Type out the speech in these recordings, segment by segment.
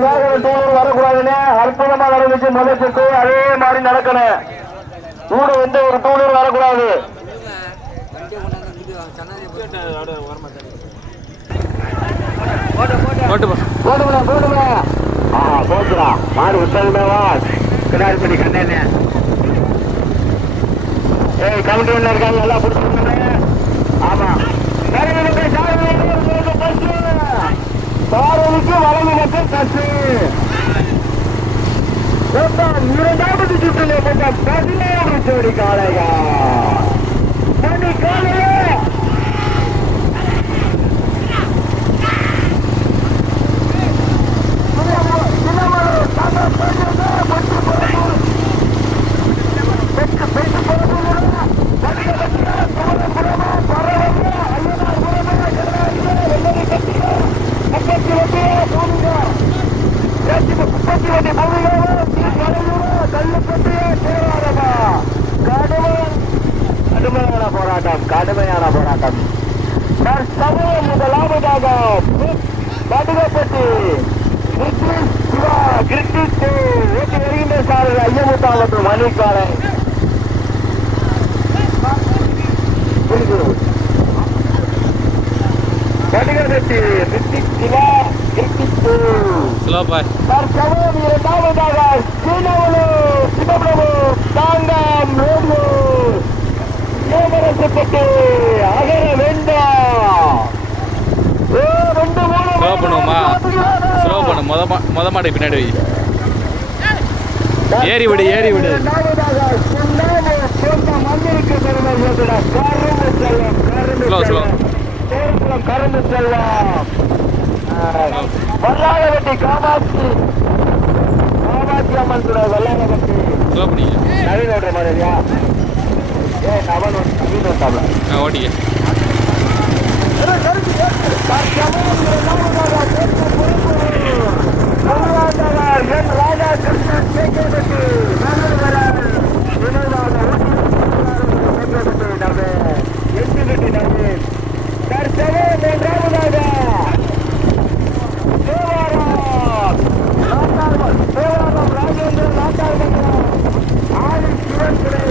வாகனம் டூர் வரக்கூடாதுன்னு அற்புதமா நடந்துச்சு முதல் சுத்து அதே மாதிரி நடக்கணும். கூட வந்து ஒரு டூர் வரக்கூடாது. போட்டு போ போடுங்களா போடுங்க ஆ போச்சுடா மாடு விட்டதுமேவா பண்ணி கண்ணே ஏய் கவுண்டர் ஒன்று இருக்காங்க நல்லா பிடிச்சிருக்காங்க ஆமா. பாரதிக்கு வளமினக்கு கட்டு இரண்டாவது சுற்றிலே போட்ட பதினேழு ஜோடி காளையா மணி பெற்று போராட்டம் கடுமையான போராட்டம் தற்சமயம் முதலாவதாக நடுவப்பட்டி சிவா கிரிட்டிக் ஓட்டி வருகின்ற சார் ஐயமுத்தா மற்றும் மணிக்காலை நடுவப்பட்டி கிரிட்டிக் சிவா கிரிட்டிக் ஸ்லோ பாய் தற்சமயம் இரண்டாவதாக சீனவனு சிவபிரபு தாங்கம் ரேடியோ ஏமரசப்பட்டு அகர வேண்டாம் ஏ, ரெண்டு மூணு ஸ்லோ பண்ணுவோமா ஸ்லோ பண்ணு மொத மா- மொத மாட்டை பின்னாடி வை ஏறி விடு ஏறி விடு பெருமை சேர்த்துடா. கரும்பு செல்வம், வல்லாளவட்டி காமாட்சி காமாட்சி அம்மன் ஸ்லோ பண்ணிக்க நவீன் ஓட்டுற மாதிரியா ஏ நவன் நவீன் ஓட்டாப்ல ஓட்டிக்க தற்சமயம் இரண்டாவதாக தேர்வு பொறுப்பு. மூன்றாவதாக என் ராதாகிருஷ்ணன் கேட்கப்பட்டு நல்லவரால் நினைவாக கேட்கப்பட்டு நம்ம எட்டு கட்டி நம்ம தற்சமயம் மூன்றாவதாக தேவாரம் நாட்டார் தேவாரம் ராஜேந்திரன் நாட்டார் மங்கலம் ஆதி சிவன் துறை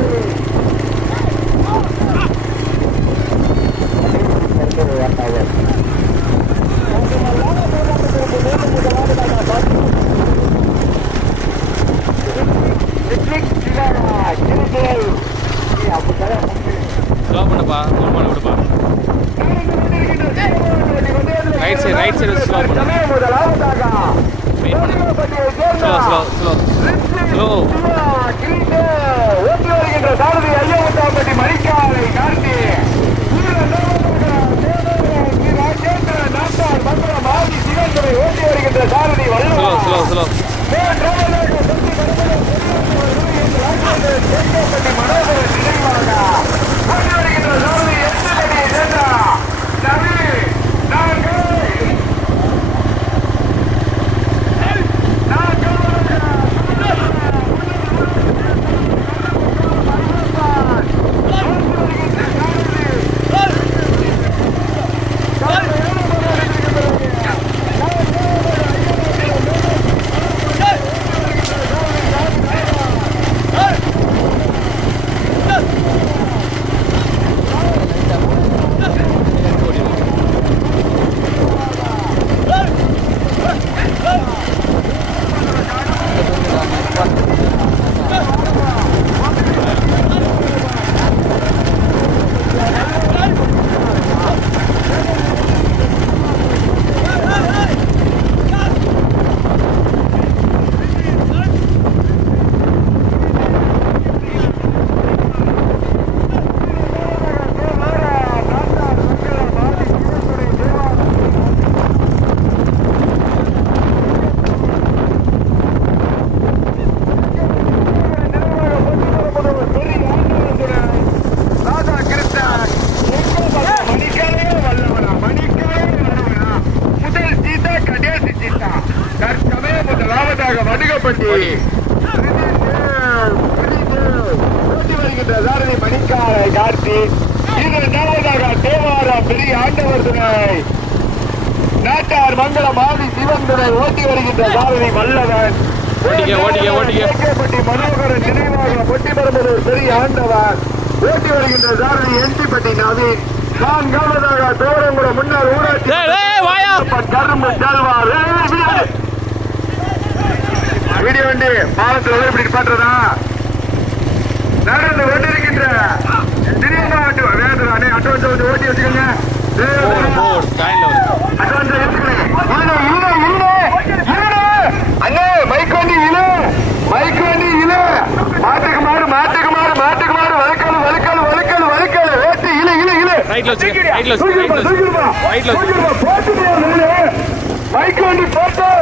ரைட்ல வச்சுக்க, ரைட்ல வச்சுக்க, ரைட்ல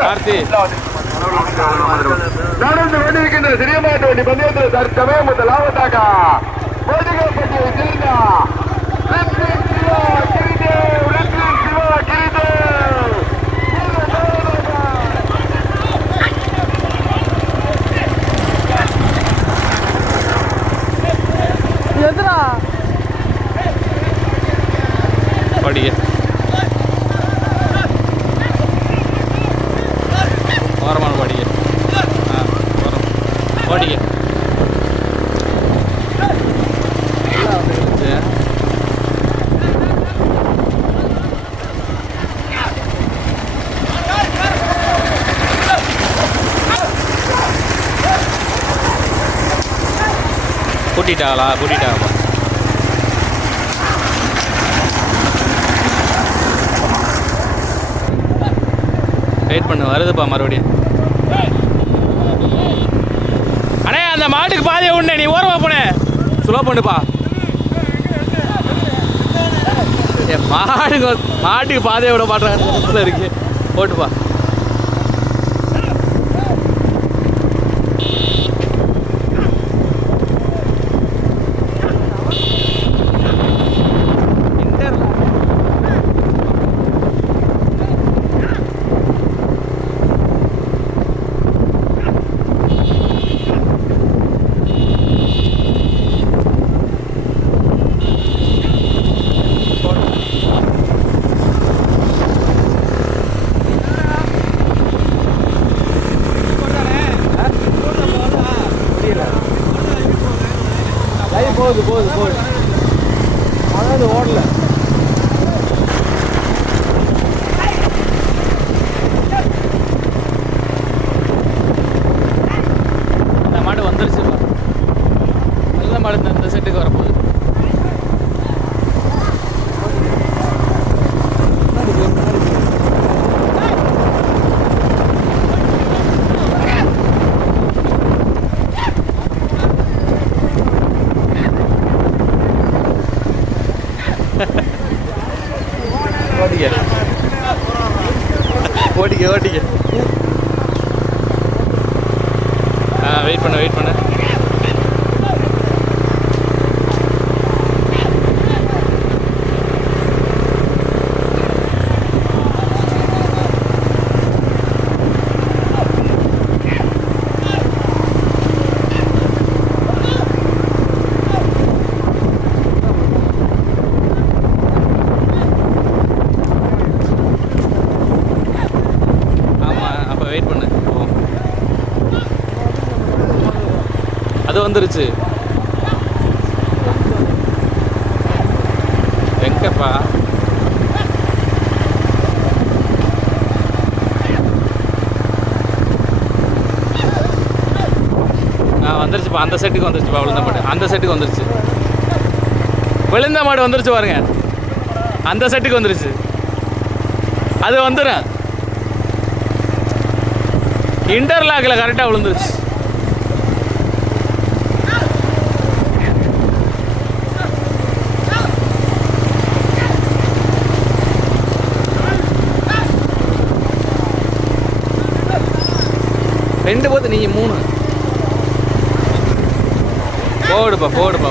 கார்த்தி. நடந்து கொண்டிருக்கின்ற சிறிய மாட்டு வண்டி பந்தயத்தில் தற்சமய முதலாவதாக மோதிகப்பட்டியை சேர்ந்த ரித்விக் சிவா கிரிதேவ், ரித்விக் சிவா கிரிதேவ். ஓடிக்க ஓரமான ஓடிக்க ஆ ஓரம் ஓடிக்க சரி. கூட்டிட்டாங்களா கூட்டிட்டாங்களா வெயிட் பண்ணு வருதுப்பா மறுபடியும். அண்ணே அந்த மாட்டுக்கு பாதையை உண்ணே நீ ஓரமா போனே. ஸ்லோ பண்ணுப்பா. ஏ மாட்டுக்கு மாட்டுக்கு பாதையை விட மாட்டேன் இருக்கு. போட்டுப்பா போகுது போகுது போகுது அதாவது ஓடல அந்த மாடு வந்துருச்சுப்பா நல்ல மாடு இந்த- இந்த செட்டுக்கு வரப்போகுது ஓடிக்க ஓட்டிக்க. ஆ வெயிட் பண்ண வெயிட் பண்ண ஆமாம் அப்போ வெயிட் பண்ணு ஓ அது வந்துருச்சு. எங்கப்பா? ஆ வந்துருச்சுப்பா. அந்த செட்டுக்கு வந்துருச்சுப்பா விழுந்த மாடு. அந்த செட்டுக்கு வந்துருச்சு. விழுந்த மாடு வந்துருச்சு பாருங்க. அந்த செட்டுக்கு வந்துருச்சு. அது வந்துடும் இன்டர்லாக்கில் கரெக்டாக விழுந்துருச்சு. ரெண்டு போத்து நீங்கள் மூணு. போடுப்பா போடுப்பா.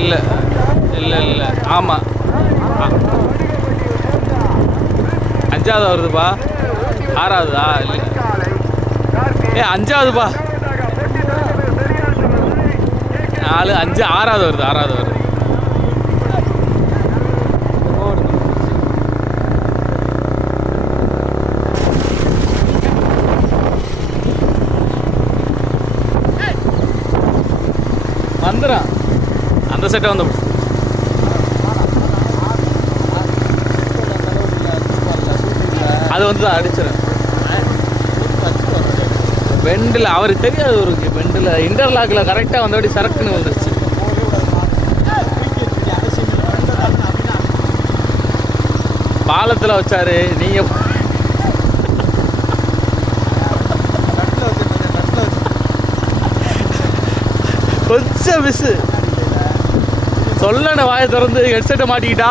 இல்லை இல்லை இல்லை. ஆமாம் அஞ்சாவது வருதுப்பா. ஆறாவதா இல்லை. ஏ அஞ்சாவதுப்பா. நாலு அஞ்சு ஆறாவது வருது ஆறாவது வருது. வந்துடும் அந்த செட்டை வந்து அது வந்து தான் அடிச்சிடும் பெண்டில் அவருக்கு தெரியாது ஒரு பெண்டில் இன்டர்லாக்கில் கரெக்டாக வந்தபடி சரக்குன்னு வந்துருச்சு. பாலத்தில் வச்சாரு. நீங்கள் கொஞ்சம் மிஸ்ஸு சொல்லணும் வாயை திறந்து ஹெட்செட்டை மாட்டிக்கிட்டா?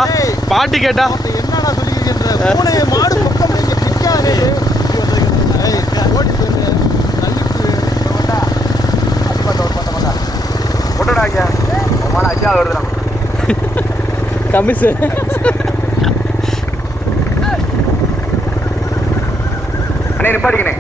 பாட்டு கேட்டா? என்னடா சொல்லிக்கிறீங்க பூனையை மாடு பக்கம் நீங்க நிக்காதே ஏய் ஓட்டி போயிரு தள்ளிட்டு கொண்டுடாங்க உமால அஞ்சாவது வருதுடா கமிஸு அண்ணே நிப்பாட்டிக்கணே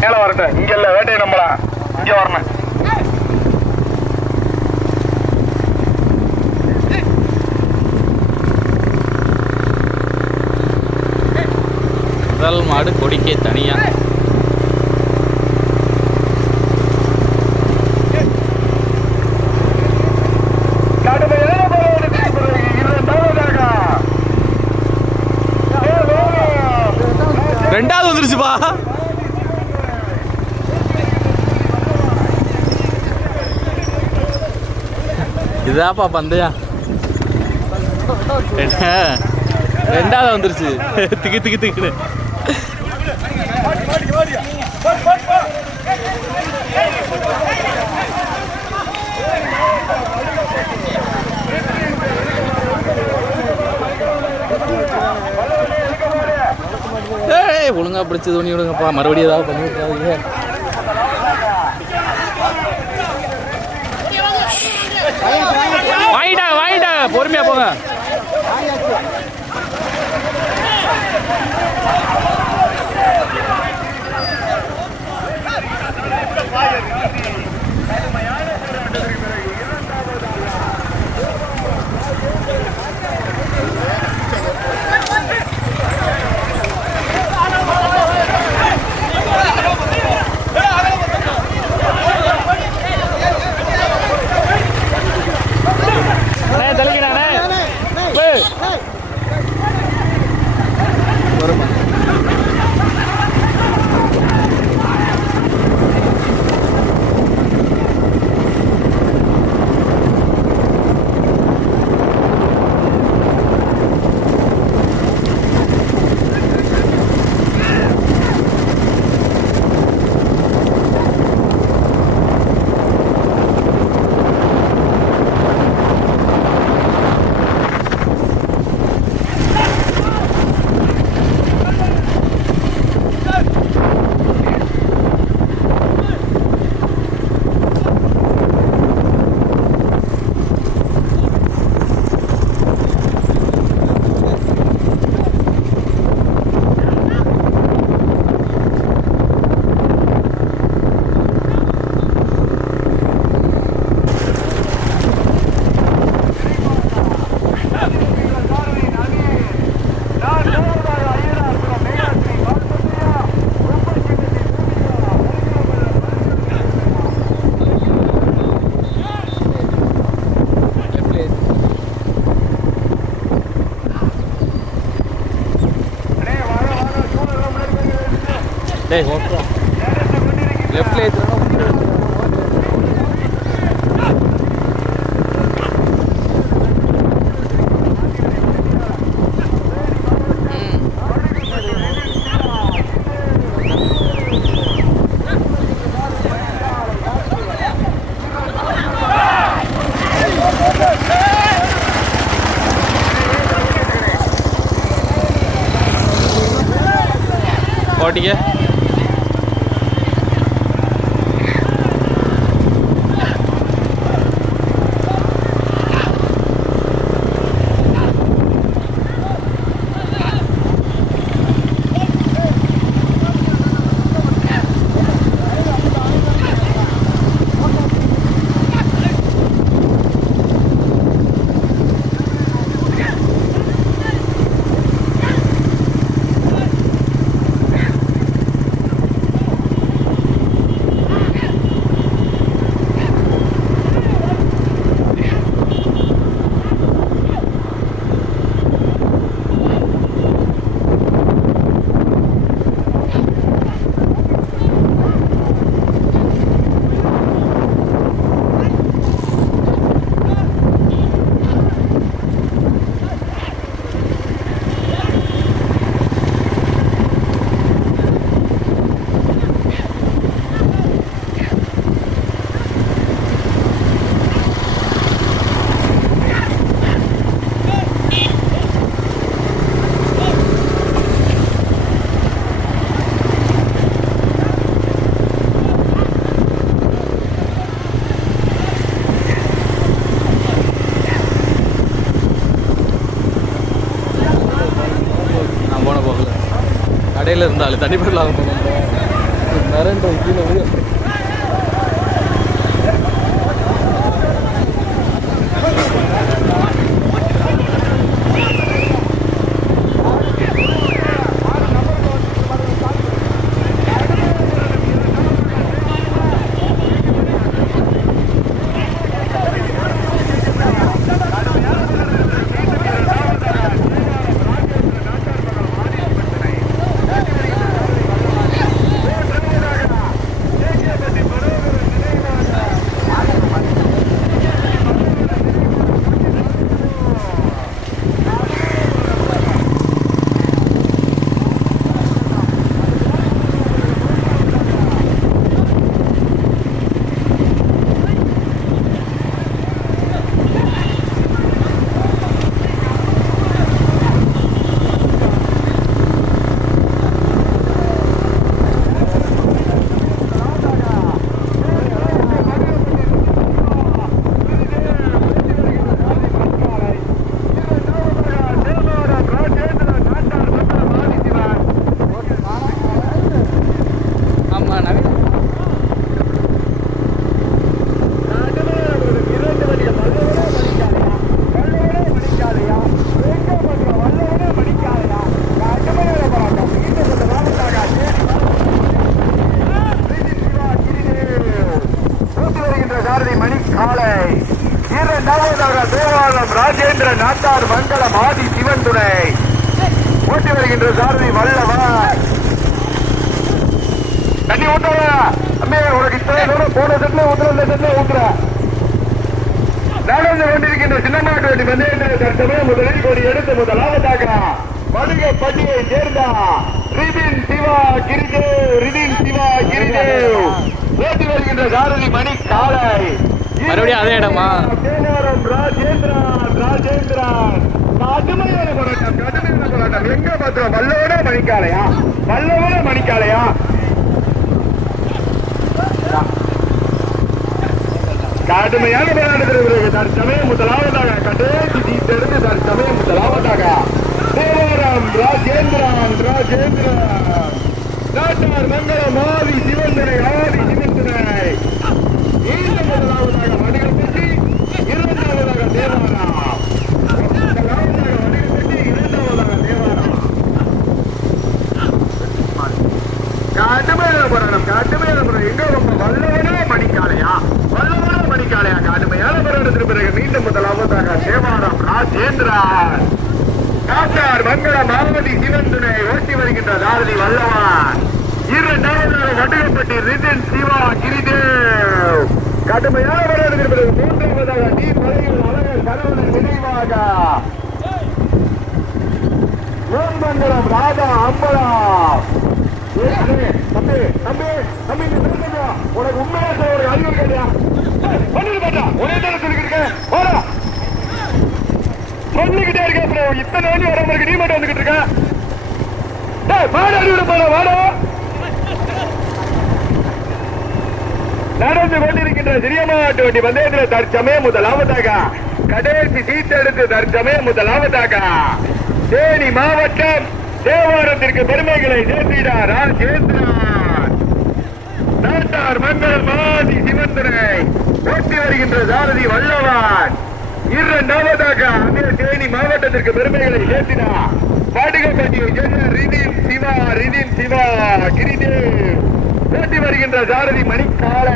மேல வரட்டும் இங்க இல்ல வேட்டையை நம்பலாம் இங்க வரணும். முதல் மாடு கொடிக்கே தனியாக ரெண்டாவது வந்துருச்சுப்பா. இதாப்பா பந்தயா என்ன? ரெண்டாவது வந்துருச்சு. திக்கு திக்கு திக்குன்னு. ஏய் ஒழுங்கா பிடிச்சி துணி விடுங்கப்பா. மறுபடியும் ஏதாவது பண்ணி விட்டுறாதீங்க. வாங்கிட்டாங்க பொறுமையா போங்க அண்ணே தெளிங்கண்ணே ஏய். வருமா டேய் ஓகே லெஃப்ட்ல ஏத்துறா ஓட்டிக்க நான் போன போகல கடையில் இருந்தாலும் தண்ணி போடலாம் போனோம் நரேந்திர கீழே மறுபடியும் அதே இடமா? கடுமையான போராட்டம் கடுமையான போராட்டம். எங்க பாத்திரம் வல்லவன மணிக்காலையா வல்லவன மணிக்காலையா கடுமையான போராட்டத்தில் பிறகு தற்சமயம் முதலாவதாக கடைசி சீட்டெடுத்து தற்சமயம் முதலாவதாக. ராஜேந்திரன் ராஜேந்திரன். நாட்டார் மங்களம் ஆதி சிவந்தனை ஆதி சிவந்தனை. இந்த முதலாவதாக காட்டுமேலபுரம் காட்டுமேலபுரம் எங்க வல்லவனோ மணிக்காலையா வல்லவனோ மணிக்காலையா காட்டுமேலபுரம் எடுத்து பிறகு மீண்டும் முதலாவதாக சேவாராம் ராஜேந்திரன் காத்தார் மங்கள மாவதி சிவன் துணை ஓட்டி வருகின்ற தாரதி வல்லவான் இரண்டாவது வட்டுகப்பட்டி ரிதன் சிவா கிரிதேவ் கடுமையான விளையாட்டு இருக்கிறது மூன்றாவதாக டி மலையில் அழகர் சரவணன் நினைவாக ஓம்பங்கரம் ராஜா அம்பலா தம்பி தம்பி தம்பி உனக்கு உண்மையா சொல்ல ஒரு அறிவு இருக்கியா பண்ணிட்டு பாட்டா ஒரே நேரம் சொல்லிக்கிட்டு போடா சொல்லிக்கிட்டே இருக்க அப்புறம் இத்தனை வண்டி வர மாதிரி நீ மட்டும் வந்துகிட்டு இருக்க வாடா நடந்து கொண்டிருக்கின்ற சிறியமாட்டு வண்டி பந்தயத்தில் தற்சமயம் முதலாவதாக. கடைசி சீட்டெடுத்து தற்சமயம் முதலாவதாக. தேனி மாவட்டம் தேவாரத்திற்கு பெருமைகளை சேர்த்திட ராஜேந்திரன். நாட்டார் மன்னர் மாதி சிவந்தனை ஓட்டி வருகின்ற சாரதி வல்லவான். இரண்டாவதாக அதே தேனி மாவட்டத்திற்கு பெருமைகளை சேர்த்தினார் பாடுகப்பட்டியை சேர்ந்த ரிதின் சிவா ரிதின் சிவா கிரிதேவ். ஓட்டி வருகின்ற ஜாரதி மணி காலை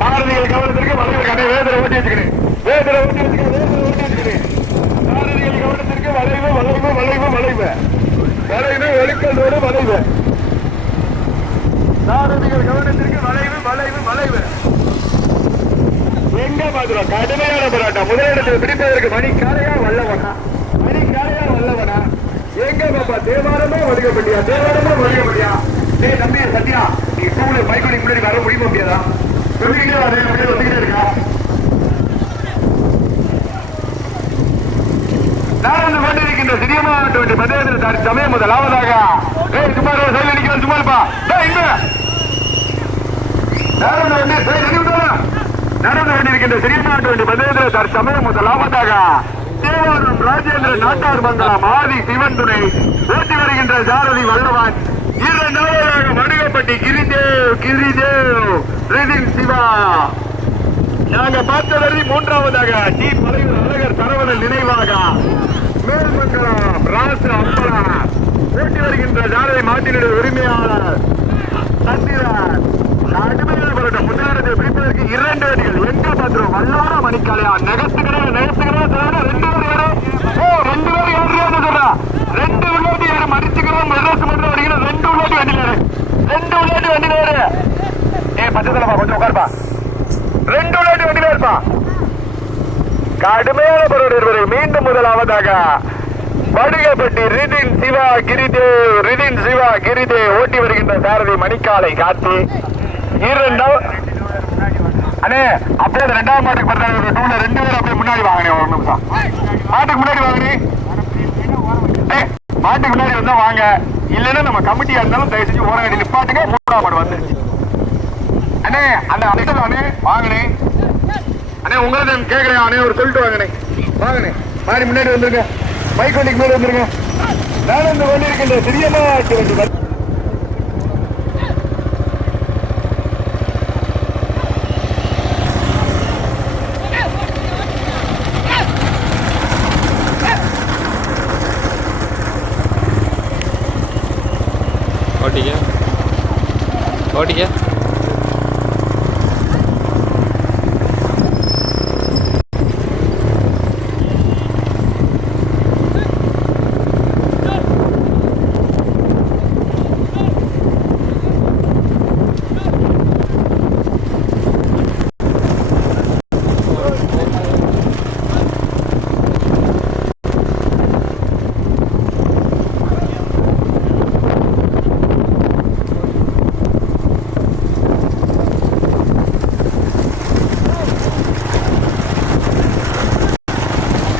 பாரதிகள் கவனத்திற்கு வளைவு கடை வேதரை ஓட்டி வச்சுக்கிறேன் வேதரை ஓட்டி வச்சுக்கிறேன் வேதரை ஓட்டி வச்சுக்கிறேன் சாரதிகள் கவனத்திற்கு வளைவு வளைவு வளைவு வளைவு. வளைவு ஒலிக்கல்லோடு வளைவு. ஜாரதிகள் கவனத்திற்கு வளைவு வளைவு வளைவு. எங்க பாக்குறோம் கடுமையான போராட்டம். முதலிடத்தில் பிடிப்பதற்கு மணி காலையா வல்லவனா? மணி காலையா வல்லவனா? எங்க பாப்பா? தேவாரமா ஒதுக்கப்பட்டியா தேவாரமா ஒதுக்கப்பட்டியா டேய் தம்பி சத்யா நீ டூல பைக் முன்னாடி வர முடியுமா முடியாதா சொல்லிக்கிட்டே அதே அப்படியே வந்துக்கிட்டே இருக்கா? நடந்து கொண்டிருக்கின்ற சமயம் முதலாவதாக ஏய் சும்மா சைடில் நிற்கிறேன் சும்மா இருப்பா. இங்க. நடந்து கொண்டு சரி, நிறுத்து நடந்து கொண்டிருக்கின்ற சிறியமாட்டு வண்டி முதலாவதாக தேவாரம் ராஜேந்திர நாட்டார் மங்கலம் ஆதி சிவன் துணை. ஓட்டி வருகின்ற சாரதி வல்லவான் இரண்டாவதாக மணிகப்பட்டி கிரிதேவ் கிரிதேவ் ரிதின் சிவா. நாங்க பார்த்தவரை மூன்றாவதாக டி. பழையூர் அழகர் சரவணன் நினைவாக. மேல்மங்கலம் ராசு அம்பலா ஓட்டி வருகின்ற ஜாரதி மாட்டினுடைய உரிமையாளர் சந்திரன். கடுமையான போராட்டம் முதலிடத்தை பிடிப்பதற்கு இரண்டு அடிகள் எங்க பார்க்கிறோம்? வல்லார மணிக்காலையா? நகர்த்துக்கிறேன் நகர்த்துக்கிறேன் ரெண்டு பேர் யாரு ஓ ரெண்டு பேர் யாரு சொல்றா. ரெண்டு உள்ளாட்டி யாரு மடிச்சுக்கிறோம் மெட்ராஸ் மட்டும் அடிக்கிற ரெண்டு உள்ளாட்டி வண்டியில ஏறு. ரெண்டு உள்ளாட்டி வண்டியில ஏறு. ஏ பச்சை கொஞ்சம் உட்காருப்பா. ரெண்டு விளையாட்டு வண்டியில இருப்பான் கடுமையான பொருள் இருப்பது மீண்டும் முதலாவதாக வடுகப்பட்டி ரிதின் சிவா கிரிதேவ் ரிதின் சிவா கிரிதேவ் ஓட்டி வருகின்ற சாரதி மணிக்காலை காத்தி இரண்டாவது அண்ணே அப்படியே அந்த ரெண்டாவது மாட்டுக்கு பிறந்த டூல ரெண்டு பேரும் அப்படியே முன்னாடி வாங்கினேன் ஒரு நிமிஷம். மாட்டுக்கு முன்னாடி வாங்கினேன் மாட்டுக்கு முன்னாடி வந்தா வாங்க. இல்லைன்னா நம்ம கமிட்டியா இருந்தாலும் தயவு செஞ்சு ஓரம் கட்டி நிப்பாட்டுங்க. மூணாவது மாடு வந்துருச்சு. அண்ணே அந்த அண்ணே அண்ணே வாங்கண்ணே. அண்ணே உங்களை நான் கேட்கிறேன். அண்ணே ஒரு சொல்லிட்டு வாங்கண்ணே வாங்கண்ணே. மாடி முன்னாடி வந்துருங்க. பைக் வண்டிக்கு முன்னாடி வந்துருங்க. நானும் இந்த வண்டி இருக்கின்ற ஓட்டிக்க ஓட்டிக்க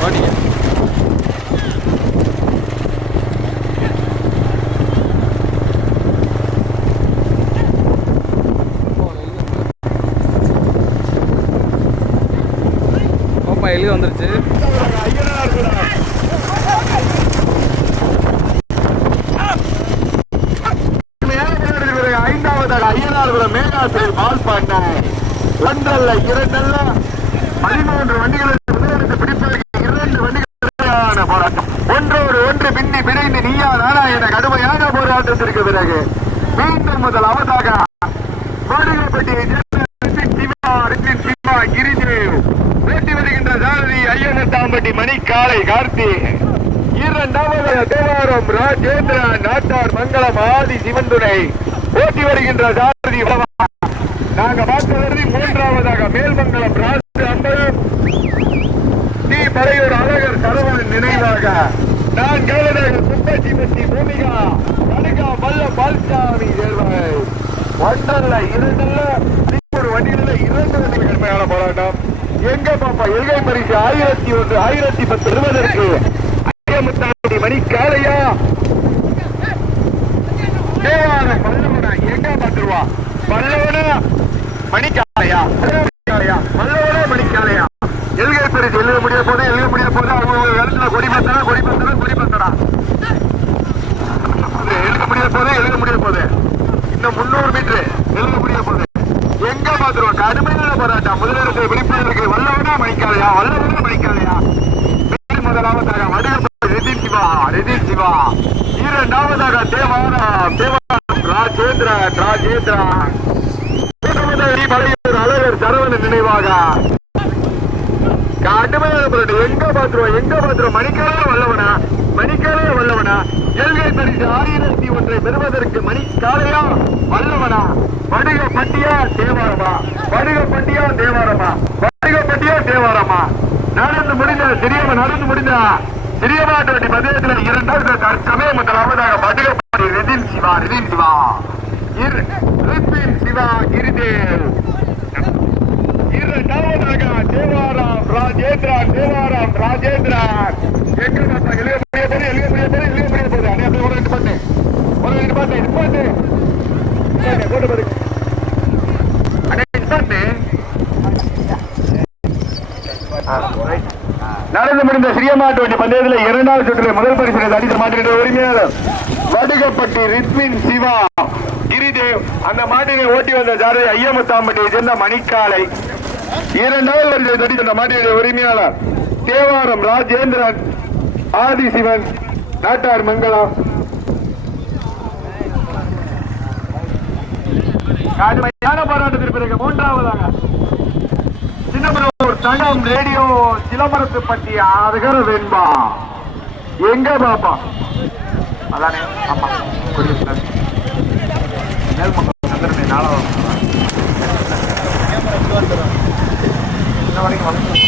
ஓட்டிக்க ஓப்பா வந்துருச்சு. ஐயனார் ஐந்தாவதாக ஐயனார்புரம் ஒன்றல்ல இரண்டல்ல பதிமூன்று வண்டிகளுக்கு முதலெடுத்து பிடிப்பதற்கு இரண்டு வண்டிகள் போராட்டம் ஒன்றோடு ஒன்று பின்னி பிணைந்து நீயா நானா என கடுமையான போராட்டத்திற்கு பிறகு மீண்டும் முதல் அவதாக மாடுகப்பட்டியை சேர்ந்த ரித்தின் சிவா ரித்தின் சிவா கிரிதேவ் வேட்டி வருகின்ற சாரதி ஐயனத்தாம்பட்டி மணி காலை கார்த்தி. இரண்டாவது தேவாரம் ராஜேந்திர நாட்டார் மங்களம் ஆதி சிவன் துணை ஓட்டி வருகின்ற சாரதி நாங்க பார்த்த மூன்றாவதாக மேல்மங்கலம் ராஜு அம்பலம். டி பறையூர் அழகர் சரவணன் நினைவாக. நான் கேவலர் முப்பத்தி பற்றி பூமிகா கடுகா வல்ல பால்சாமி தேர்வாய் ஒன்றல்ல இரண்டல்ல ஒரு வண்டியில இரண்டு வண்டிகள் மேல போராட்டம். எங்க பாப்பா? எல்கை பரிசு ஆயிரத்தி ஒன்று ஆயிரத்தி பத்து இருபதற்கு ஐயமுத்தாண்டி மணி காலையா தேவார பல்லவனா எங்க பாத்துருவா பல்லவனா மணிக்காலையா மணிக்காலையா பல்லவனா மணிக்காலையா எல்கை பரிசு எழுத முடிய போது எழுத முடிய போது அவங்க ஒரு இடத்துல கொடி பத்தனா கொடி பத்தனா கொடி பத்தனா எழுத முடிய போது எழுத முடிய போது இன்னும் முன்னூறு மீட்டர் எழுத முடிய போது எங்க பாத்துருவோம் கடுமையான போராட்டம் முதலிடத்தை விழிப்புணர்வுக்கு வல்லவனா மணிக்காலையா வல்லவனா மணிக்காலையா மேல் முதலாவதாக வடுகப்பட்டி ரெதின் சிவா ரெதின் சிவா இரண்டாவதாக தேவாரா தேவாரம் ராஜேந்திரா ராஜேந்திரா மூன்றாவதாக பழையூர் அழகர் சரவணன் நினைவாக கடுமையான போராட்டம் எங்க பாத்துருவோம் எங்க பாத்துருவோம் மணிக்காலையா வல்லவனா மணிக்காலையா வல்லவனா எல்கை பரிசு ஆயிரத்தி ஒன்றை பெறுவதற்கு மணிக்காலையா வல்லவனா வடுக பட்டியா தேவாரமா வடுக பட்டியா தேவாரமா வடுக நடந்து முடிந்தது சிறியவன் நடந்து முடிந்தா? சிறியவாட்டி மதியத்தில் இரண்டாவது தற்சமய முதலாவதாக வடுகப்பட்டி ரெதின் சிவா ரெதின் சிவா. இர் சிவா கிரிதேவ். இரண்டாவதாக தேவாராம் ராஜேந்திரா தேவாராம் ராஜேந்திரா எங்க பார்த்தா எழுத பெரிய போது எழுத பெரிய போது எழுத பெரிய போது அண்ணே ஒரு ரெண்டு பண்ணு ஒரு ரெண்டு பண்ணு இது பண்ணு இந்தாங்க, போட்டு பாரு இது பண்ணு நடந்து முடிந்த சிறியமாட்டு வண்டி பந்தயத்தில் இரண்டாவது சுற்றில் முதல் பரிசனை அடித்த மாட்டின உரிமையாளர் வடுகப்பட்டி ரித்வின் சிவா. கிரிதேவ் அந்த மாட்டினை ஓட்டி வந்த ஜாதை ஐயமுத்தாம்பட்டியை சேர்ந்த மணிக்காலை. இரண்டாவது வரிசை தடி தந்த மாட்டினுடைய உரிமையாளர் தேவாரம் ராஜேந்திரன் ஆதி சிவன் நாட்டார் மங்கலம் கடுமையான போராட்டத்திற்கு பிறகு மூன்றாவதாக சின்னமனூர் தங்கம் ரேடியோ சிலம்பரத்து பற்றி வெண்பா. எங்க பாப்பா? அதானே ஆமா புரியுது மேல்மங்கலம் சந்திரனே நாளாவது கேமரா இன்ன வரைக்கும் வந்து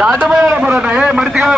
கடுமையான போராட்டம் ஏய் மடிச்சுக்காக